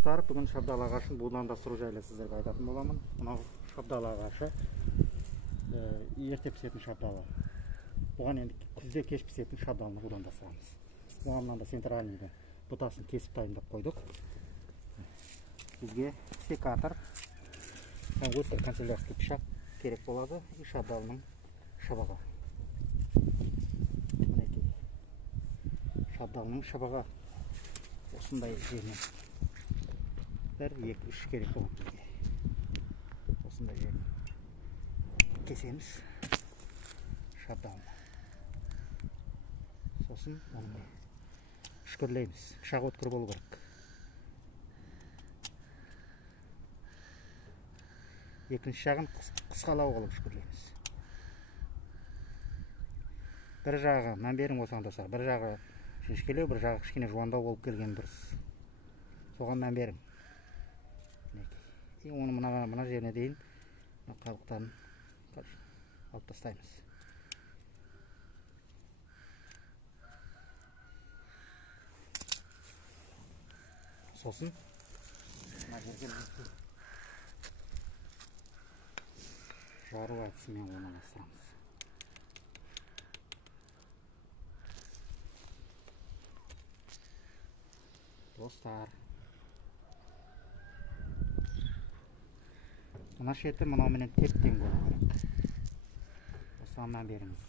Достар, бүгін шабдалы ағашын будандастыру жайлы сіздерге айтатын боламын. Мынау шабдалы ағашы ерте пісетін шабдалы. Бұған енді күзде кеш пісетін шабдалыны будандастырамыз. Бұған мынанда центральныйды бұтасын кесіп дайындап қойдық. Бізге секатор, осылай канцелярский пышақ керек болады и шабдалының шабағы. Шабдалының шабағы осындай жерінен 1-2-3 керек болады бізге. Осындай жерін кесеміз шабдалыны. Сосын оны үшкірлейміз. Пышақ өткір болу керек. Екінші жағын қысқалау қылып үшкірлейміз. Бір жағы, мән берің осыған достар, бір жағы жіңішкелеу, бір жағы кішкене жуандау болып келген дұрыс. Соған мән берің. И оны мына жеріне дейін қабықтарын алып тастаймыз. Сосын мына жерге жару әдісімен орналастырамыз. Достар, мына шеті мынауменен тептен болу керек. Осыған мән беріңіз.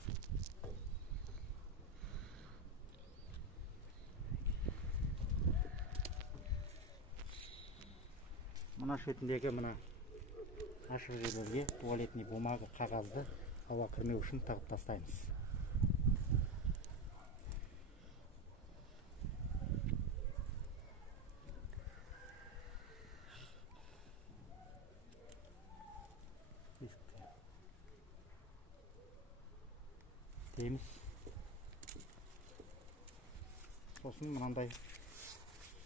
Мына шетіндегі мына ашық жерлерге туалетный бумага, қағазды ауа кірмеу үшін тағып тастаймыз. Дейміз. Сосын мынандай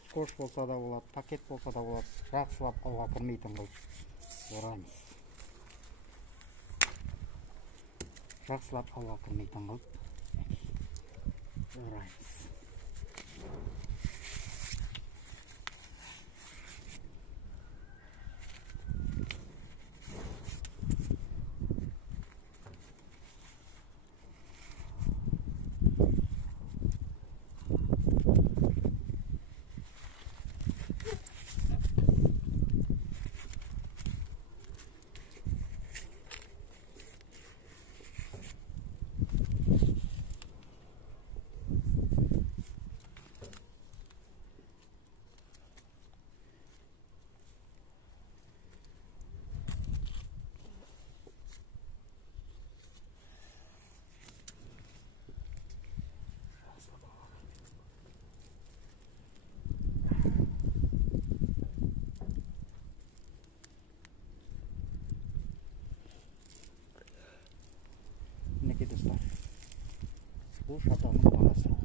скотч болса да болады, пакет болса да болады, жақсылап ауа кірмейтін қылып ораймыз. Жақсылап ауа кірмейтін қылып ораймыз. Достар, бұл шабдалының будандастыру.